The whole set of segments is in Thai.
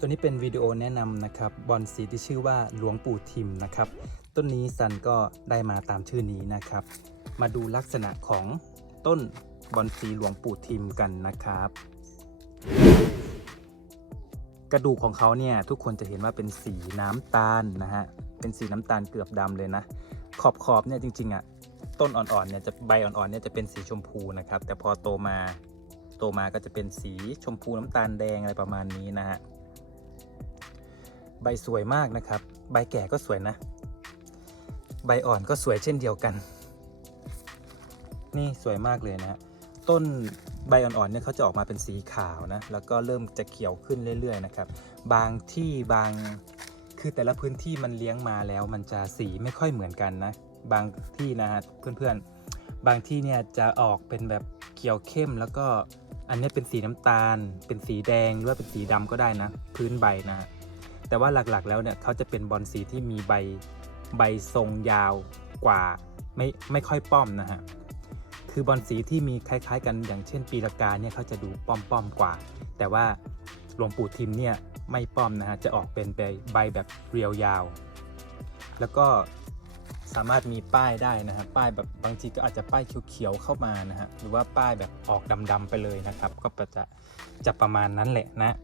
ตัวนี้เป็นวิดีโอแนะนำนะครับบอนสีที่ชื่อว่าหลวงปู่ทิมนะครับ ต้นนี้ซันก็ได้มาตามชื่อนี้นะครับ มาดูลักษณะของต้นบอนสีหลวงปู่ทิมกันนะครับ กระดูกของเขาเนี่ยทุกคนจะเห็นว่าเป็นสีน้ำตาลนะฮะเป็นสีน้ำตาลเกือบดำเลยนะ ขอบขอบเนี่ยจริงๆอะต้นอ่อนๆเนี่ยจะใบอ่อนๆเนี่ยจะเป็นสีชมพูนะครับ แต่พอโตมาโตมาก็จะเป็นสีชมพูน้ำตาลแดงอะไรประมาณนี้นะฮะ ใบสวยมากนะครับ ใบแก่ก็สวยนะ ใบอ่อนก็สวยเช่นเดียวกัน นี่สวยมากเลยนะ ต้นใบอ่อนๆเนี่ยเขาจะออกมาเป็นสีขาวนะ แล้วก็เริ่มจะเขียวขึ้นเรื่อยๆนะครับ บางที่บางคือแต่ละพื้นที่มันเลี้ยงมาแล้ว มันจะสีไม่ค่อยเหมือนกันนะ บางที่นะฮะเพื่อนๆ บางที่เนี่ยจะออกเป็นแบบเขียวเข้มแล้วก็อันนี้เป็นสีน้ำตาล เป็นสีแดงหรือว่าเป็นสีดำก็ได้นะ พื้นใบนะฮะ แต่ว่าหลักๆแล้วเนี่ยเขาจะเป็นบอลสีที่มีใบใบทรงยาวกว่าไม่ไม่ค่อยป้อมนะฮะคือบอลสีที่มีคล้าย ๆ กันอย่างเช่นปีละกาเนี่ยเขาจะดูป้อมๆกว่า แต่ว่าหลวงปู่ทิมเนี่ยไม่ป้อมนะฮะจะออกเป็นใบใบแบบเรียวยาว แล้วก็สามารถมีป้ายได้นะฮะป้ายแบบบางทีก็อาจจะป้ายเขียวๆเข้ามานะฮะหรือว่าป้ายแบบออกดำๆไปเลยนะครับ ก็จะจะประมาณนั้นแหละนะ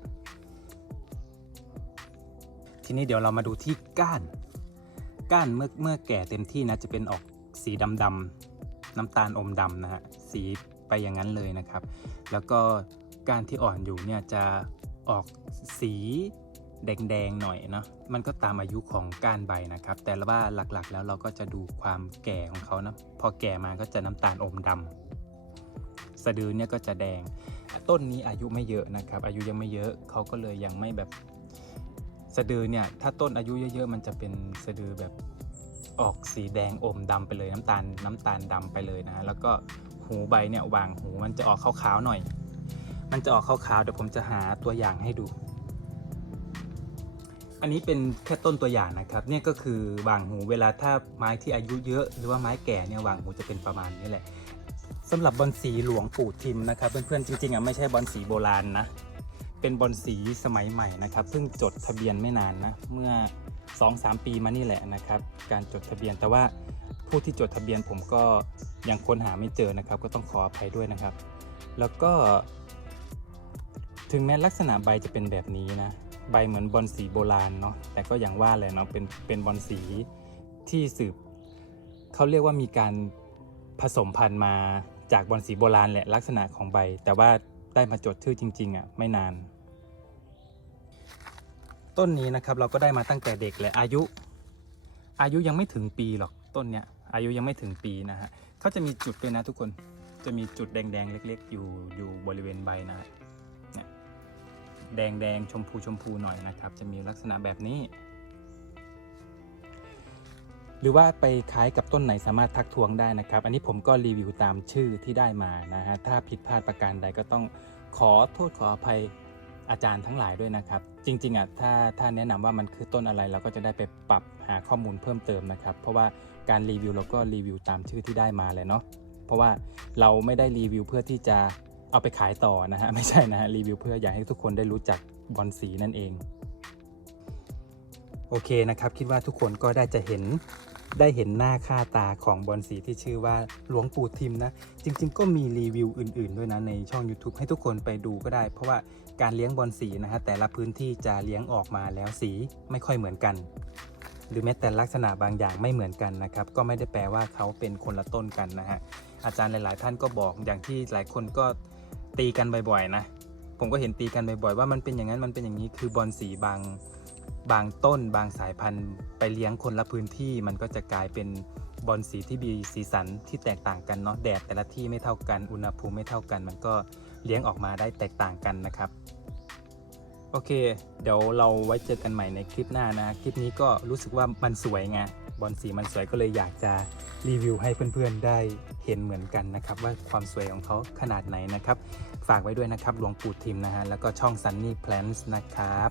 ทีนี้เดี๋ยวเรามาดูที่ก้าน ก้านเมื่อเมื่อแก่เต็มที่นะจะเป็นออกสีดำๆน้ำตาลอมดำนะฮะสีไปอย่างนั้นเลยนะครับ แล้วก็ก้านที่อ่อนอยู่เนี่ยจะออกสีแดงๆหน่อยเนาะ มันก็ตามอายุของก้านใบนะครับ แต่ว่าหลักๆ แล้วเราก็จะดูความแก่ของเขานะ พอแก่มาก็จะน้ำตาลอมดำสะดือเนี่ยก็จะแดง ต้นนี้อายุไม่เยอะนะครับ อายุยังไม่เยอะ เขาก็เลยยังไม่แบบ สะดือเนี่ยถ้าต้นอายุเยอะๆ มันจะเป็นสะดือแบบออกสีแดงอมดำไปเลยน้ำตาลน้ำตาลดำไปเลยนะฮะแล้วก็หูใบเนี่ยวางหูมันจะออกขาวๆหน่อย มันจะออกขาวๆเดี๋ยวผมจะหาตัวอย่างให้ดู อันนี้เป็นแค่ต้นตัวอย่างนะครับเนี่ยก็คือวางหูเวลาถ้าไม้ที่อายุเยอะหรือว่าไม้แก่เนี่ยวางหูจะเป็นประมาณนี้แหละสำหรับบอนสีหลวงปู่ทิมนะครับเพื่อนๆจริงๆอะไม่ใช่บอนสีโบราณนะ เป็นบอลสีสมัยใหม่นะครับเพิ่งจดทะเบียนไม่นานนะเมื่อ 2-3 ปีมานี่แหละนะครับ การจดทะเบียนแต่ว่าผู้ที่จดทะเบียนผมก็ยังค้นหาไม่เจอนะครับ ก็ต้องขออภัยด้วยนะครับ แล้วก็ ถึงแม้ลักษณะใบจะเป็นแบบนี้นะใบเหมือนบอลสีโบราณเนาะแต่ก็อย่างว่าเลยเนาะเป็นเป็นบอลสีที่สืบเขาเรียกว่ามีการผสมพันธุ์มาจากบอลสีโบราณแหละลักษณะของใบ แต่ว่าได้มาจดชื่อจริงๆอะไม่นาน ต้นนี้นะครับเราก็ได้มาตั้งแต่เด็กแหละอายุ อายุยังไม่ถึงปีหรอกต้นเนี้ยอายุยังไม่ถึงปีนะฮะเขาจะมีจุดด้วยนะทุกคนจะมีจุดแดงๆเล็ก ๆ อยู่อยู่บริเวณใบนะเนี่ยแดงๆชมพูชมพูหน่อยนะครับ จะมีลักษณะแบบนี้ หรือว่าไปคล้ายกับต้นไหนสามารถทักทวงได้นะครับ อันนี้ผมก็รีวิวตามชื่อที่ได้มานะฮะถ้าผิดพลาดประการใดก็ต้องขอโทษขออภัย อาจารย์ทั้งหลายด้วยนะครับ จริงๆอะถ้าถ้าแนะนำว่ามันคือต้นอะไรเราก็จะได้ไปปรับหาข้อมูลเพิ่มเติมนะครับ เพราะว่าการรีวิวเราก็รีวิวตามชื่อที่ได้มาเลยเนาะเพราะว่าเราไม่ได้รีวิวเพื่อที่จะเอาไปขายต่อนะฮะไม่ใช่นะฮะรีวิวเพื่ออยากให้ทุกคนได้รู้จักบอลสีนั่นเอง โอเคนะครับ คิดว่าทุกคนก็ได้จะเห็น ได้เห็นหน้าค่าตาของบอลสีที่ชื่อว่าหลวงปู่ทิมนะ จริง ๆ ก็มีรีวิวอื่น ๆ ด้วยนะในช่อง YouTube ให้ทุกคนไปดูก็ได้ เพราะว่าการเลี้ยงบอลสีนะฮะแต่ละพื้นที่จะเลี้ยงออกมาแล้วสีไม่ค่อยเหมือนกัน หรือแม้แต่ลักษณะบางอย่างไม่เหมือนกันนะครับก็ไม่ได้แปลว่าเขาเป็นคนละต้นกันนะฮะอาจารย์หลาย ๆ ท่านก็บอกอย่างที่หลายคนก็ตีกันบ่อย ๆ นะ ผมก็เห็นตีกันบ่อย ๆ ว่ามันเป็นอย่างนั้นมันเป็นอย่างนี้คือบอลสีบาง บางต้นบางสายพันธุ์ไปเลี้ยงคนละพื้นที่ มันก็จะกลายเป็นบอลสีที่มีสีสันที่แตกต่างกันเนาะแดดแต่ละที่ไม่เท่ากัน อุณหภูมิไม่เท่ากัน มันก็เลี้ยงออกมาได้แตกต่างกันนะครับ โอเค เดี๋ยวเราไว้เจอกันใหม่ในคลิปหน้านะ คลิปนี้ก็รู้สึกว่ามันสวยไงบอลสีมันสวยก็เลยอยากจะรีวิวให้เพื่อนๆได้เห็นเหมือนกันนะครับ ว่าความสวยของเขาขนาดไหนนะครับ ฝากไว้ด้วยนะครับหลวงปู่ทิมนะฮะแล้วก็ช่อง Sunny Plants นะครับ